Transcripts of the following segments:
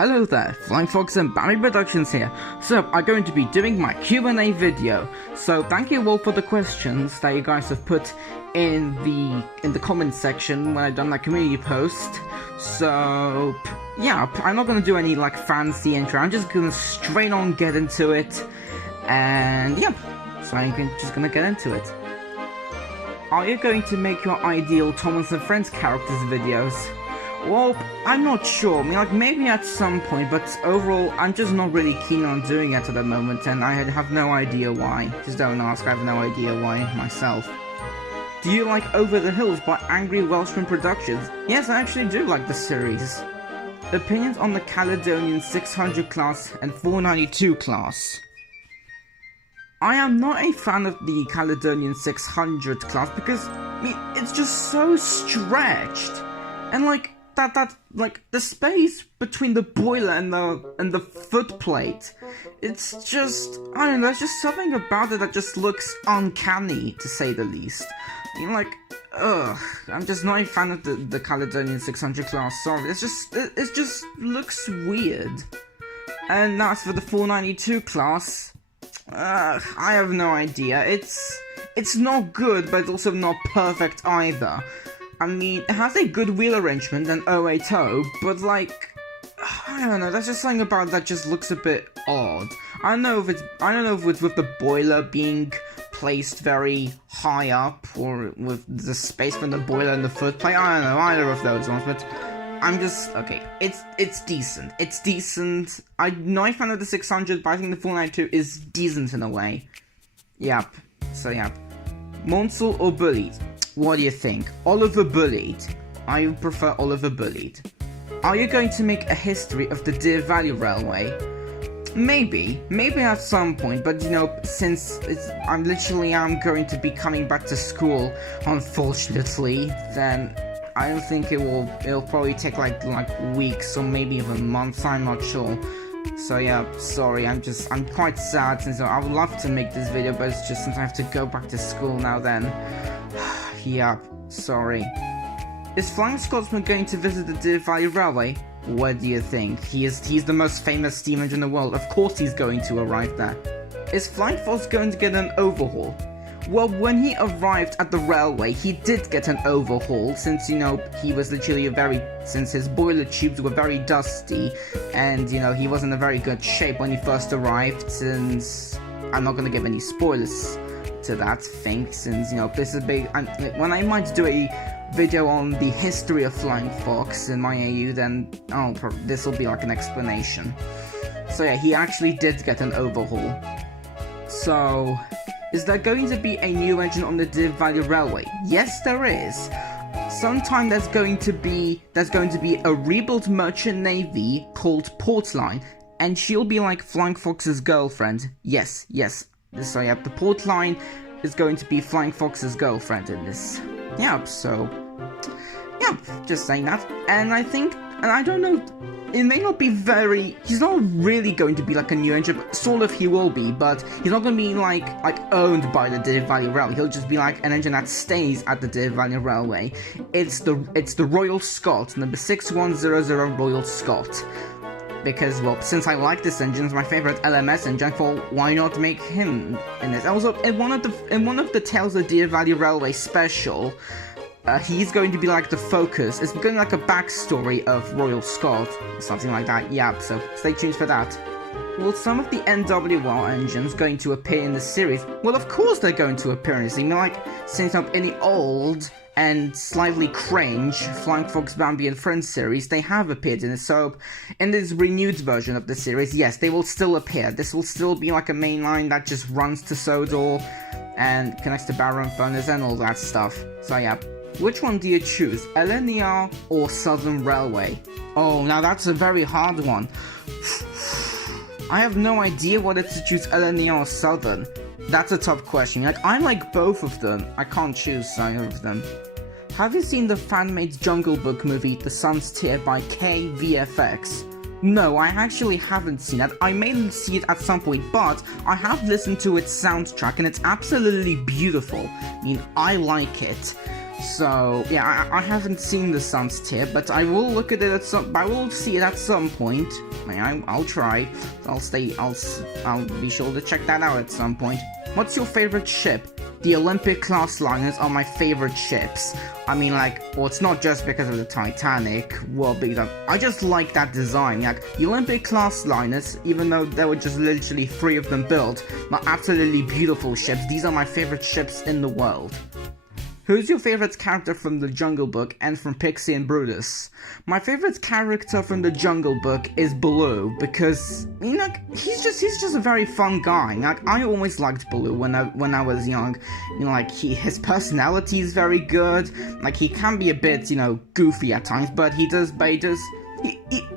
Hello there, Flying Fox and Bambi Productions here. So, I'm going to be doing my Q&A video. So, thank you all for the questions that you guys have put in the comment section when I've done my community post. So, yeah, I'm not gonna do any like fancy intro. I'm just gonna straight on get into it. And yeah, so I'm just gonna get into it. Are you going to make your ideal Thomas and Friends characters videos? Well, I'm not sure. I mean, like, maybe at some point, but overall, I'm just not really keen on doing it at the moment, and I have no idea why. Just don't ask, I have no idea why myself. Do you like Over the Hills by Angry Welshman Productions? Yes, I actually do like the series. Opinions on the Caledonian 600 class and 492 class? I am not a fan of the Caledonian 600 class because, I mean, it's just so stretched. And like, like the space between the boiler and the footplate, it's just, I don't know, there's just something about it that just looks uncanny, to say the least. I mean, like, I'm just not a fan of the Caledonian 600 class, sorry, it just looks weird. And as for the 492 class, I have no idea. It's not good, but it's also not perfect either. I mean, it has a good wheel arrangement and 080, but like, I don't know, there's just something about it that just looks a bit odd. I don't know if it's with the boiler being placed very high up, or with the space from the boiler and the footplate. I don't know, either of those ones, but I'm just, okay, it's decent. It's decent. I'm not a fan of the 600, but I think the 492 is decent in a way. Yep, so yep. Monsell or Bullied? What do you think? Oliver Bullied. I prefer Oliver Bullied. Are you going to make a history of the Deer Valley Railway? Maybe at some point, but you know, since I'm going to be coming back to school, unfortunately, then I don't think it'll probably take like weeks or maybe even months, I'm not sure. So yeah, sorry, I'm quite sad since I would love to make this video, but it's just since I have to go back to school now then. Yeah, sorry. Is Flying Scotsman going to visit the Deer Valley Railway? What do you think? He's the most famous steam engine in the world. Of course he's going to arrive there. Is Flying Fox going to get an overhaul? Well, when he arrived at the railway, he did get an overhaul, since, you know, he was literally since his boiler tubes were very dusty, and, you know, he wasn't in a very good shape when he first arrived, since I'm not gonna give any spoilers to that thing, since, you know, this is big. When I might do a video on the history of Flying Fox in my AU, then this will be like an explanation. So yeah, he actually did get an overhaul. So, is there going to be a new engine on the Deer Valley Railway? Yes, there is. Sometime there's going to be a rebuilt merchant navy called Portline, and she'll be like Flying Fox's girlfriend. Yes. So yeah, the Portline is going to be Flying Fox's girlfriend in this. Yeah, so yeah, just saying that. And I don't know, it may not be he's not really going to be like a new engine, but sort of he will be, but he's not going to be like owned by the Deer Valley Railway. He'll just be like an engine that stays at the Deer Valley Railway. It's the Royal Scot, number 6100 Royal Scot. Because, well, since I like this engine, it's my favorite LMS engine, why not make him in this? Also, in one of the Tales of Deer Valley Railway special, he's going to be like the focus. It's going to be like a backstory of Royal Scot, or something like that. Yeah, so stay tuned for that. Will some of the NWR engines going to appear in the series? Well, of course they're going to appear in this. I mean, like, since in the old and slightly cringe Flying Fox, Bambi and Friends series, they have appeared in it. So, in this renewed version of the series, yes, they will still appear. This will still be like a main line that just runs to Sodor and connects to Barrow and Furness and all that stuff. So yeah. Which one do you choose, LNER or Southern Railway? Oh, now that's a very hard one. I have no idea whether to choose LNER or Southern. That's a tough question. Like, I like both of them. I can't choose either of them. Have you seen the fan-made Jungle Book movie, The Sun's Tear by KVFX? No, I actually haven't seen it. I may see it at some point, but I have listened to its soundtrack and it's absolutely beautiful. I mean, I like it. So yeah, I haven't seen The Sun's Tear, but I will look at it I will see it at some point. definitely. I'll try. I'll be sure to check that out at some point. What's your favorite ship? The Olympic-class liners are my favorite ships. I mean, like, well, it's not just because of the Titanic, well, because I just like that design. Like, the Olympic-class liners, even though there were just literally 3 of them built, are absolutely beautiful ships. These are my favorite ships in the world. Who's your favorite character from the Jungle Book and from Pixie and Brutus? My favorite character from the Jungle Book is Baloo, because, you know, he's just a very fun guy. Like, I always liked Baloo when I was young. You know, like, his personality is very good. Like, he can be a bit, you know, goofy at times, but he does,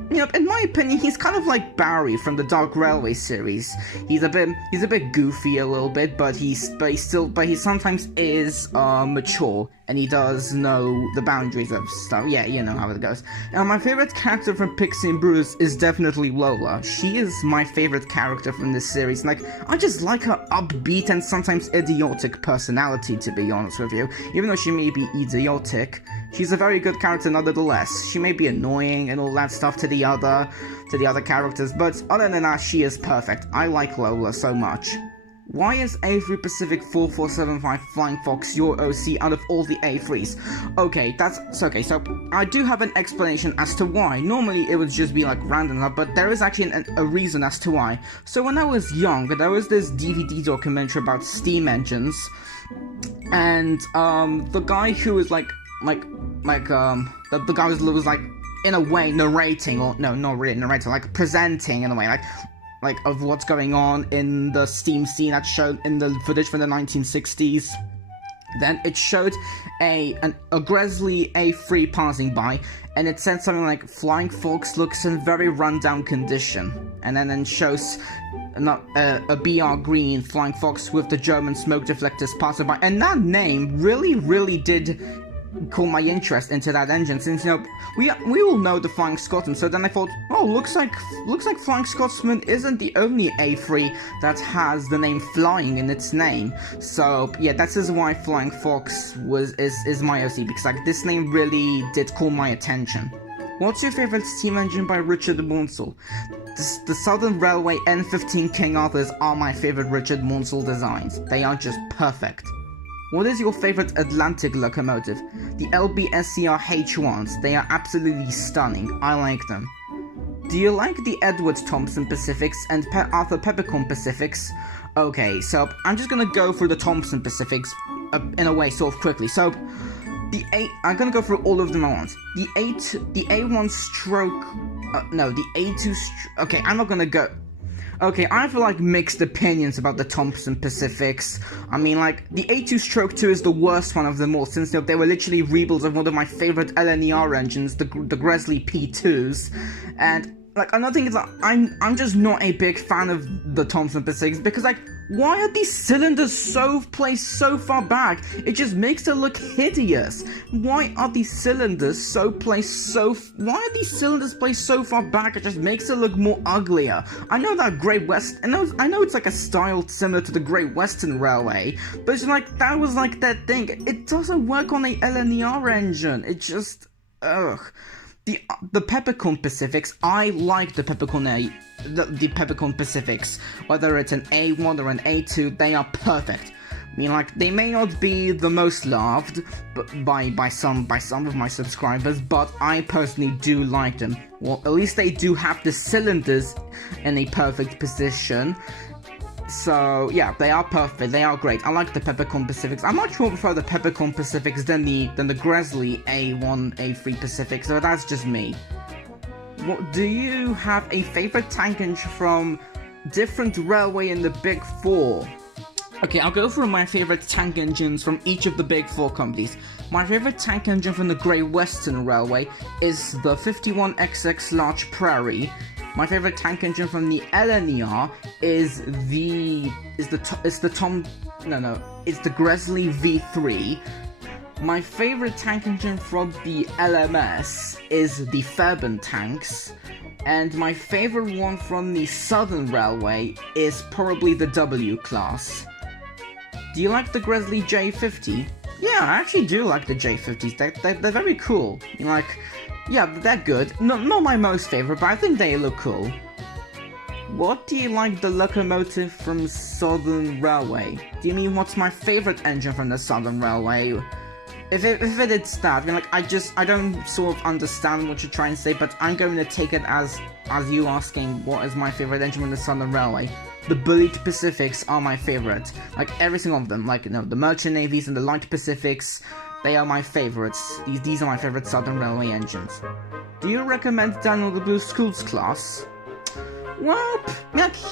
you know, in my opinion, he's kind of like Barry from the Dark Railway series. He's a bit goofy a little bit, but he sometimes is mature, and he does know the boundaries of stuff. Yeah, you know how it goes. Now, my favorite character from Pixie and Brutus is definitely Lola. She is my favorite character from this series. Like, I just like her upbeat and sometimes idiotic personality, to be honest with you. Even though she may be idiotic, she's a very good character nonetheless. She may be annoying and all that stuff to the other characters, but other than that, she is perfect. I like Lola so much. Why is A3 Pacific 4475 Flying Fox your OC out of all the A3s? Okay, so I do have an explanation as to why. Normally it would just be like random, but there is actually a reason as to why. So when I was young, there was this DVD documentary about steam engines, and the guy who was the guy was like, in a way, narrating, or no, not really narrating, like presenting in a way, like of what's going on in the steam scene that's shown in the footage from the 1960s. Then it showed a Gresley A3 passing by, and it said something like, "Flying Fox looks in very rundown condition," and then shows a BR Green Flying Fox with the German smoke deflectors passing by, and that name really did call my interest into that engine, since, you know, we all know the Flying Scotsman. So then I thought, oh, looks like Flying Scotsman isn't the only A3 that has the name flying in its name. So yeah, that is why Flying Fox is my OC, because like this name really did call my attention. What's your favorite steam engine by Richard Munsell? The Southern Railway N15 King Arthurs are my favorite Richard Munsell designs. They are just perfect. What is your favorite Atlantic locomotive? The LBSCR H1s. They are absolutely stunning. I like them. Do you like the Edward Thompson Pacifics and Arthur Peppercorn Pacifics? Okay, so I'm just gonna go through the Thompson Pacifics in a way, sort of quickly. So I'm gonna go through all of them at once. The A1 stroke, the A2 okay, I'm not gonna go. Okay, I have like mixed opinions about the Thompson Pacifics. I mean, like, the A2 Stroke 2 is the worst one of them all, since they were literally rebuilds of one of my favorite LNER engines, the Gresley P2s. And like, another thing is that I'm just not a big fan of the Thompson Pacifics, because like, why are these cylinders placed so far back? It just makes it look hideous. Why are these cylinders placed so far back? It just makes it look more uglier. I know that Great West, I know it's like a style similar to the Great Western Railway, but it's like, that was like that thing. It doesn't work on a LNER engine. It just, ugh. The Peppercorn Pacifics, I like the Peppercorn the Peppercorn Pacifics. Whether it's an A1 or an A2, they are perfect. I mean, like, they may not be the most loved by some of my subscribers, but I personally do like them. Well, at least they do have the cylinders in a perfect position. So yeah, they are perfect. They are great. I like the Peppercorn Pacifics. I much more prefer the Peppercorn Pacifics than the Gresley A1, A3 Pacifics. So that's just me. Do you have a favorite tank engine from different railway in the Big Four? Okay, I'll go through my favorite tank engines from each of the Big Four companies. My favorite tank engine from the Great Western Railway is the 51XX Large Prairie. My favorite tank engine from the LNER is the Gresley V3. My favorite tank engine from the LMS is the Fairbairn tanks, and my favorite one from the Southern Railway is probably the W class. Do you like the Gresley J50? Yeah, I actually do like the J50s. They're very cool. You know, like, Yeah, they're good. Not my most favorite, but I think they look cool. What do you like the locomotive from Southern Railway? Do you mean what's my favorite engine from the Southern Railway? If it is that, then I don't sort of understand what you're trying to say, but I'm going to take it as you asking what is my favorite engine from the Southern Railway. The Bullied Pacifics are my favorite. Like, every single of them. Like, the Merchant Navies and the Light Pacifics, they are my favorites. These are my favorite Southern Railway engines. Do you recommend Daniel the Blue Schools class? Well,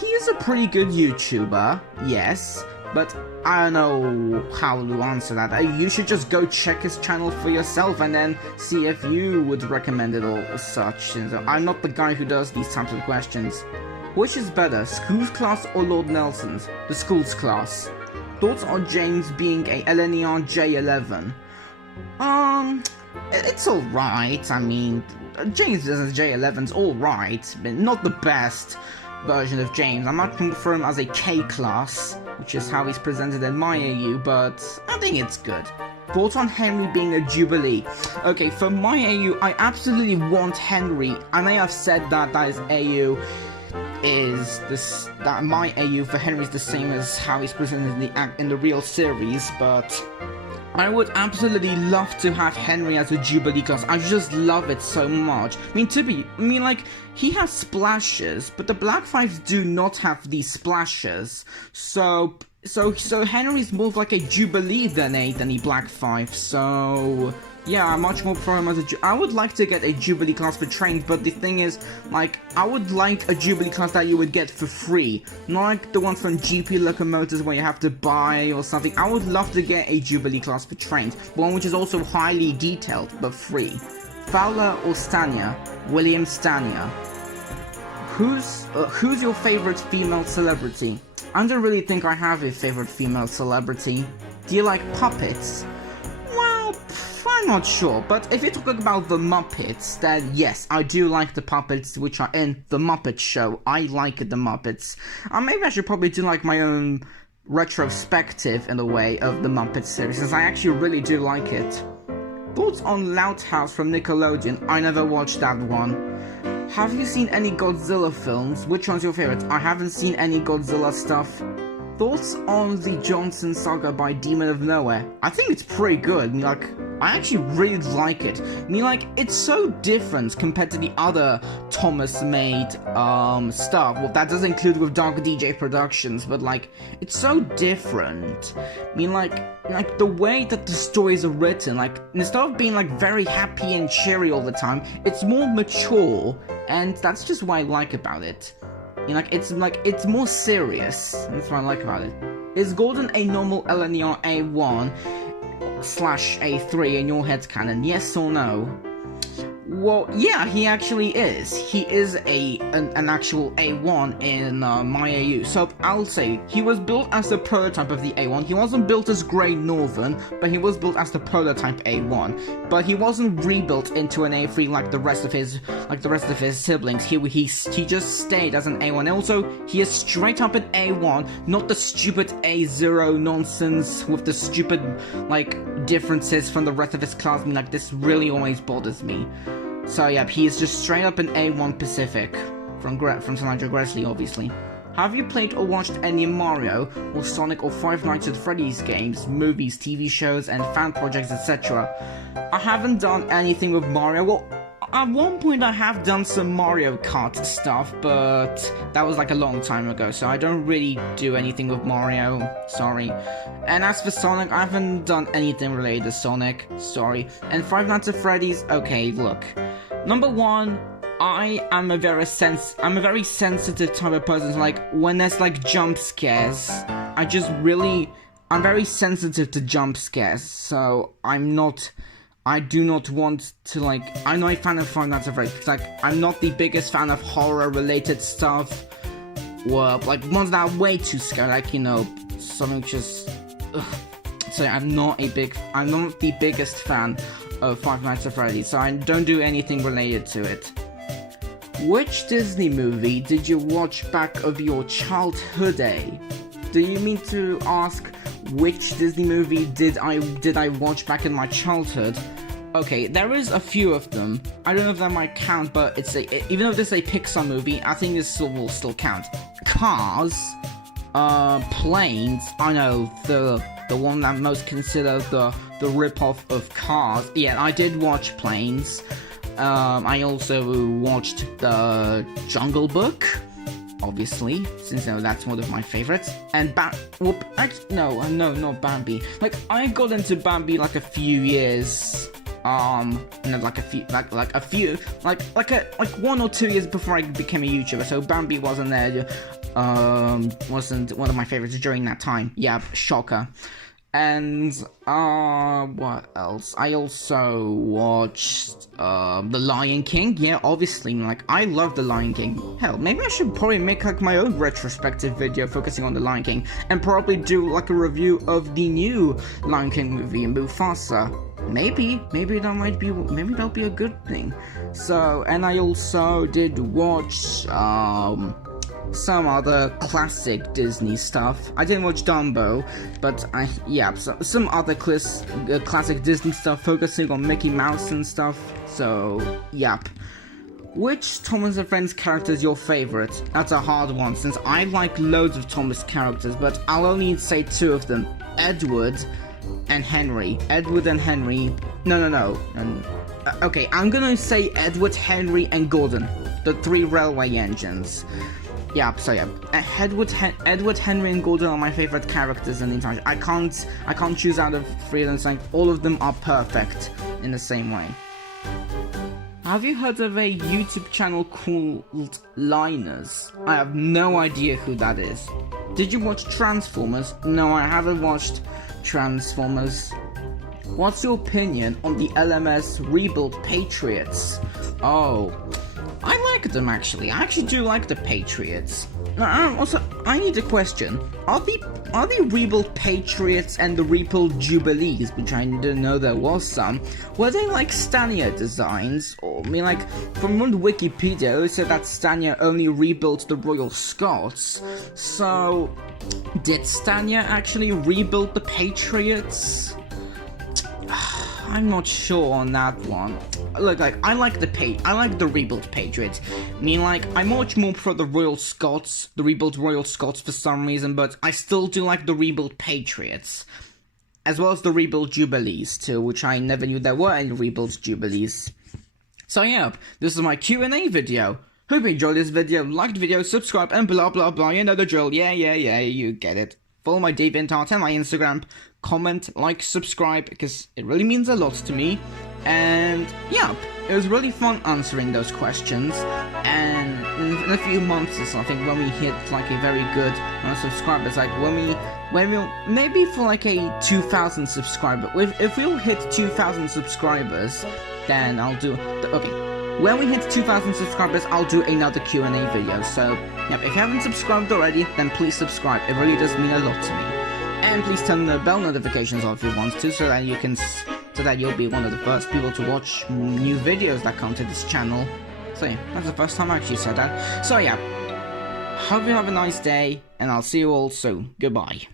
he's a pretty good YouTuber, yes, but I don't know how to answer that. You should just go check his channel for yourself and then see if you would recommend it or such. I'm not the guy who does these types of questions. Which is better, Schools class or Lord Nelson's? The Schools class. Thoughts on James being a LNER J11? It's alright. I mean, James as J11's alright, but not the best version of James. I'm not going for him as a K class, which is how he's presented in my AU, but I think it's good. Thoughts on Henry being a Jubilee? Okay, for my AU, I absolutely want Henry. I may have said that his AU is this, that my AU for Henry is the same as how he's presented in the real series, but I would absolutely love to have Henry as a Jubilee class. I just love it so much. He has splashes, but the Black Fives do not have these splashes. So Henry's more of like a Jubilee than a Black Five. So yeah, I much more prefer him as I would like to get a Jubilee class for trains, but the thing is, I would like a Jubilee class that you would get for free. Not like the ones from GP locomotives where you have to buy or something. I would love to get a Jubilee class for trains, one which is also highly detailed, but free. Fowler or Stania? William Stania. Who's your favorite female celebrity? I don't really think I have a favorite female celebrity. Do you like puppets? I'm not sure, but if you're talking about the Muppets, then yes, I do like the puppets which are in the Muppet Show. I like the Muppets. Maybe I should probably do like my own retrospective in a way of the Muppet series, since I actually really do like it. Thoughts on Loud House from Nickelodeon? I never watched that one. Have you seen any Godzilla films? Which one's your favorite? I haven't seen any Godzilla stuff. Thoughts on the Johnson saga by Demon of Nowhere? I think it's pretty good. I actually really like it. It's so different compared to the other Thomas-made stuff. Well, that does include with Dark DJ Productions, but it's so different. The way that the stories are written, instead of being very happy and cheery all the time, it's more mature, and that's just what I like about it. It's more serious. That's what I like about it. Is Gordon a normal LNER A1/A3 in your headcanon? Yes or no? Well, yeah, he actually is. He is an actual A1 in my AU. So I'll say he was built as the prototype of the A1. He wasn't built as Great Northern, but he was built as the prototype A1. But he wasn't rebuilt into an A3 like the rest of his siblings. He just stayed as an A1. Also, he is straight up an A1, not the stupid A0 nonsense with the stupid differences from the rest of his class. This really always bothers me. So yeah, he is just straight up an A1 Pacific from Sandra Gresley, obviously. Have you played or watched any Mario or Sonic or Five Nights at Freddy's games, movies, TV shows, and fan projects, etc.? I haven't done anything with Mario. Well, at one point I have done some Mario Kart stuff, but that was a long time ago, so I don't really do anything with Mario, sorry. And as for Sonic, I haven't done anything related to Sonic, sorry. And Five Nights at Freddy's, okay, look. Number one, I'm a very sensitive type of person. When there's jump scares, I'm very sensitive to jump scares, so I do not want to I'm not a fan of Five Nights at Freddy's. I'm not the biggest fan of horror related stuff. Well, ones that are way too scary, something just so I'm not the biggest fan of Five Nights at Freddy's, so I don't do anything related to it. Which Disney movie did you watch back of your childhood? Do you mean to ask which Disney movie did I watch back in my childhood? Okay, there is a few of them. I don't know if that might count, but even though this is a Pixar movie, I think this will still count. Cars, Planes. I know the one that most consider the rip-off of Cars. Yeah, I did watch Planes. I also watched the Jungle Book, obviously, since that's one of my favorites. And not Bambi. Like, I got into Bambi like a few years. Like 1 or 2 years before I became a YouTuber. So Bambi wasn't there. Wasn't one of my favorites during that time. Yeah, shocker. And what else? I also watched The Lion King. Yeah, obviously, like, I love The Lion King. Hell, maybe I should probably make like my own retrospective video focusing on The Lion King, and probably do like a review of the new Lion King movie in Mufasa. Maybe that'll be a good thing. So, and I also did watch some other classic Disney stuff. I didn't watch Dumbo, but some other classic Disney stuff focusing on Mickey Mouse and stuff. So, yep. Which Thomas and Friends character is your favorite? That's a hard one, since I like loads of Thomas characters, but I'll only say 2 of them: Edward and Henry. Edward and Henry. No. Okay, I'm gonna say Edward, Henry, and Gordon, the 3 railway engines. Yeah, so yeah, Edward, Henry, and Gordon are my favorite characters in the entire. I can't choose out of 3 of them, saying all of them are perfect in the same way. Have you heard of a YouTube channel called Liners? I have no idea who that is. Did you watch Transformers? No, I haven't watched Transformers. What's your opinion on the LMS Rebuild Patriots? Oh, I like them actually. I actually do like the Patriots. Also, I need a question. Are the Rebuild Patriots and the Rebuild Jubilees, which I didn't know there was some, were they like Stania designs? Or, I mean, like, from Wikipedia, it said that Stania only rebuilt the Royal Scots. So, did Stania actually rebuild the Patriots? I'm not sure on that one. Look, like, I like the rebuilt Patriots. I mean, like, I much more prefer the Royal Scots, the rebuilt Royal Scots for some reason, but I still do like the rebuilt Patriots. As well as the rebuilt Jubilees, too, which I never knew there were any rebuilt Jubilees. So yeah, this is my Q&A video. Hope you enjoyed this video, liked the video, subscribe, and blah blah blah, you know the drill, yeah, you get it. Follow my DeviantArt and my Instagram, comment, like, subscribe, because it really means a lot to me. And yeah, it was really fun answering those questions, and in a few months or something, when we hit like a very good subscribers, like when we'll maybe for like a 2,000 subscriber, if we'll hit 2,000 subscribers, then I'll do when we hit 2,000 subscribers, I'll do another Q&A video. So yep, if you haven't subscribed already, then please subscribe. It really does mean a lot to me. And please turn the bell notifications on if you want to, so that you'll be one of the first people to watch new videos that come to this channel. So yeah, that's the first time I actually said that. So yeah, hope you have a nice day, and I'll see you all soon. Goodbye.